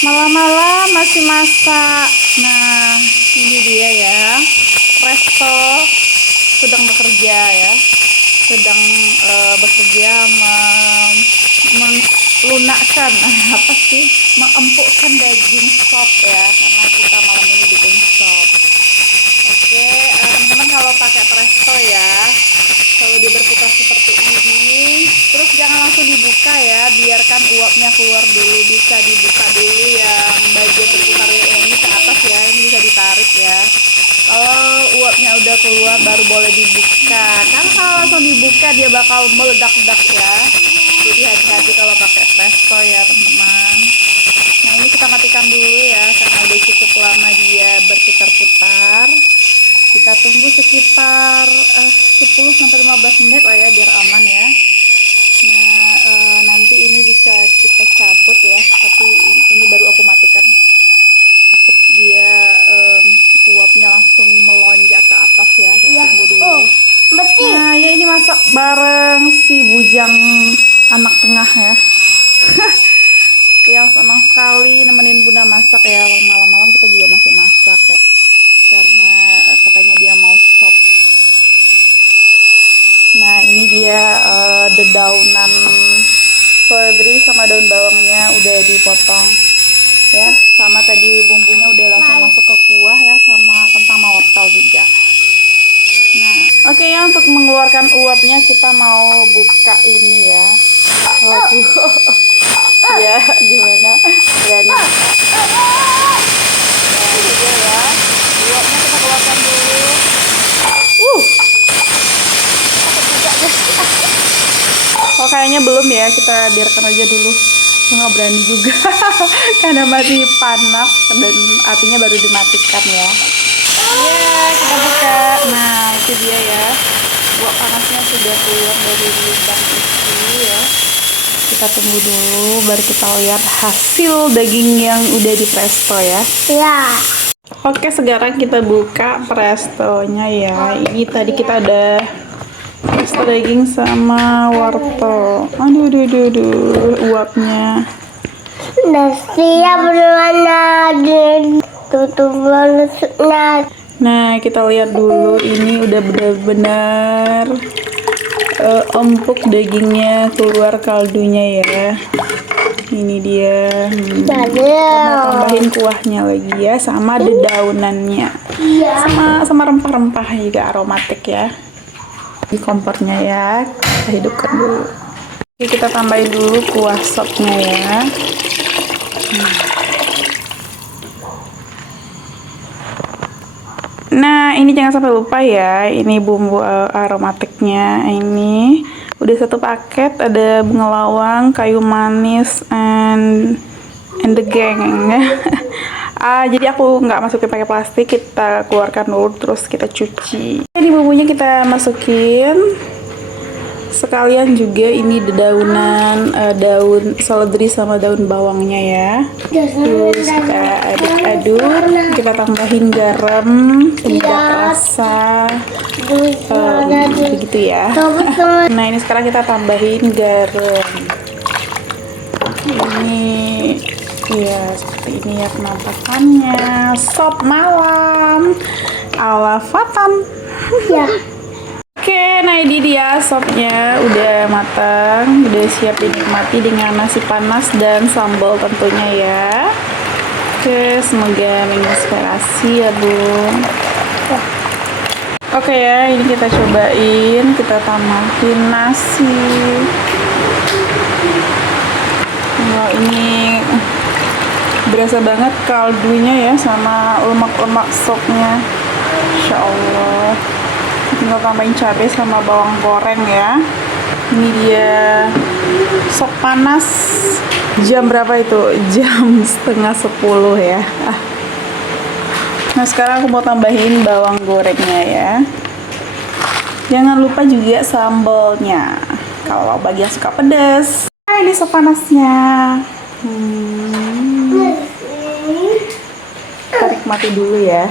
Malam-malam masih masak. Nah, ini dia ya. Presto sedang bekerja ya. Sedang bekerja melunakkan apa sih? Mengempukkan daging sop ya. Karena kita malam ini bikin sop. Oke, teman-teman kalau pakai presto ya. Kalau dia berputar seperti ini, terus jangan langsung dibuka ya, biarkan uapnya keluar dulu. Bisa dibuka dulu yang bagian berputar ini ke atas ya, ini bisa ditarik ya. Kalau uapnya udah keluar baru boleh dibuka, karena kalau langsung dibuka dia bakal meledak-ledak ya. Jadi hati-hati kalau pakai presto ya teman-teman. Nah ini kita matikan dulu ya, karena udah cukup lama dia berputar-putar. Kita tunggu sekitar 10-15 menit lah ya, biar aman ya. Nah nanti ini bisa kita cabut ya, tapi ini baru aku matikan, takut dia uapnya langsung melonjak ke atas ya. Kita tunggu dulu. Nah ya ini masak bareng si bujang anak tengah ya. Yang senang sekali nemenin bunda masak ya, malam-malam kita juga masih masak ya, karena katanya dia mau sop. Nah ini dia dedaunan seledri sama daun bawangnya udah dipotong ya, sama tadi bumbunya udah langsung masuk ke kuah ya, sama kentang sama wortel juga. Nah oke ya, untuk mengeluarkan uapnya kita mau buka ini ya. Waduh ya gimana berani. Nah ini dia ya, uapnya kita keluarkan dulu. Oh kayaknya belum ya, kita biarkan aja dulu. Nggak berani juga karena masih panas dan apinya baru dimatikan ya. Ya kita buka. Nah itu dia ya, uap panasnya sudah keluar dari lubang itu ya. Kita tunggu dulu baru kita lihat hasil daging yang udah di presto ya. Iya. Oke sekarang kita buka prestonya ya. Ini tadi kita ada presto daging sama wortel. Aduh, uapnya. Nasinya berwarna tutup malusnya. Nah kita lihat dulu, ini udah benar-benar empuk dagingnya, keluar kaldunya ya. Ini dia. Kita mau tambahin kuahnya lagi ya, sama dedaunannya, sama rempah-rempah juga aromatik ya. Di kompornya ya, kita hidupkan dulu. Oke, kita tambahin dulu kuah sopnya ya. Nah ini jangan sampai lupa ya, ini bumbu aromatiknya. Ini udah satu paket, ada bunga lawang, kayu manis, and the gang ya. Jadi aku nggak masukin pakai plastik, kita keluarkan dulu terus kita cuci. Ini bumbunya kita masukin, sekalian juga ini dedaunan daun seledri sama daun bawangnya ya. Terus kita aduk-aduk, kita tambahin garam, penyedap rasa, begitu ya. Nah ini sekarang kita tambahin garam. Ini ya seperti ini ya penampakannya, sop malam ala Fatan ya. Oke, nah ini dia sopnya udah matang, udah siap dinikmati dengan nasi panas dan sambal tentunya ya. Oke, semoga menginspirasi ya bun. Oke ya, ini kita cobain, kita tambahin nasi. Wah ini berasa banget kaldunya ya, sama lemak-lemak sopnya. Insya Allah. Tinggal tambahin cabai sama bawang goreng ya. Ini dia sop panas. Jam berapa itu? Jam 9:30 ya. Nah sekarang aku mau tambahin bawang gorengnya ya. Jangan lupa juga sambalnya, kalau bagi yang suka pedas. Nah ini sop panasnya. Tarik mati dulu ya.